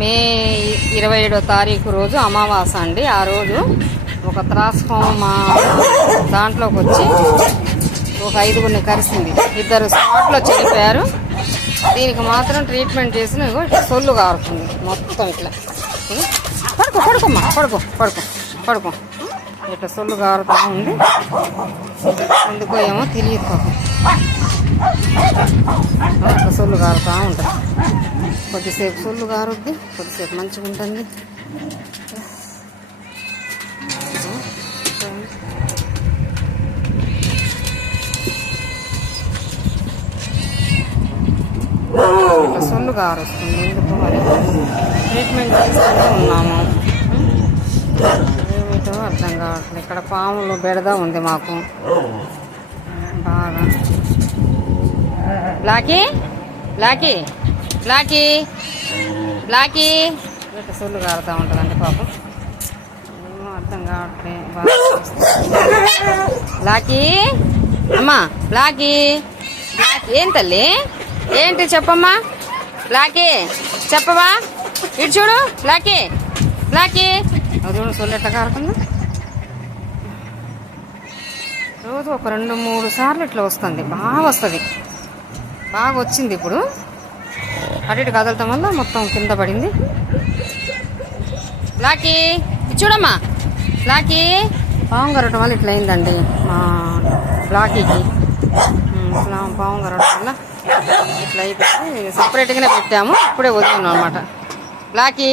మే 27వ తారీఖు రోజు అమావాస అండి. ఆ రోజు ఒక త్రాస్ఫామ్ మా దాంట్లోకి వచ్చి ఒక 5గురిని కరిసింది. 2 స్పాట్లో చనిపోయారు. దీనికి మాత్రం ట్రీట్మెంట్ చేసిన సొల్లు కారుతుంది మొత్తం ఇట్లా. పడుకోమ్మా, పడుకో ఇట్లా సొల్లు కారుతూ ఉంది. ఎందుకో ఏమో తెలియదు పాపం. ఇట్లా సొల్లు కారుతూ ఉంటుంది. కొద్దిసేపు సొల్లు కారుద్ది, కొద్దిసేపు మంచిగా ఉంటుంది. ఇట్లా సొల్లు కారుస్తుంది. ఎందుకు మరి ట్రీట్మెంట్ చేస్తూనే ఉన్నాము. ఏమిటో అర్థం కావట్లేదు. ఇక్కడ పాములు బెడద ఉంది మాకు బాగా. బ్లాకీ ఇట్లా సొల్లు కారుతూ ఉంటుందండి పాపం. ఏమో అర్థం కావట్లేదు. బ్లాకీ అమ్మా, బ్లాకీ ఏం తల్లి, ఏంటి చెప్పమ్మా? బ్లాకీ చెప్పవా? ఇటు చూడు బ్లాకీ చూడు సొల్లు ఎట్లా కారుతుంది. రోజు ఒక 2-3 సార్లు ఇట్లా వస్తుంది. బాగా వస్తుంది, బాగా వచ్చింది. ఇప్పుడు అటు ఇటు కదలటం వల్ల మొత్తం కింద పడింది. బ్లాకీ చూడమ్మా, బ్లాకీ పాము కరవటం వల్ల ఇట్లా అయిందండి మా బ్లాకీకి. పాము కరవటం వల్ల ఇట్లా అయిపోయింది. సపరేట్గానే పెట్టాము, ఇప్పుడే వదిలినాం అనమాట. బ్లాకీ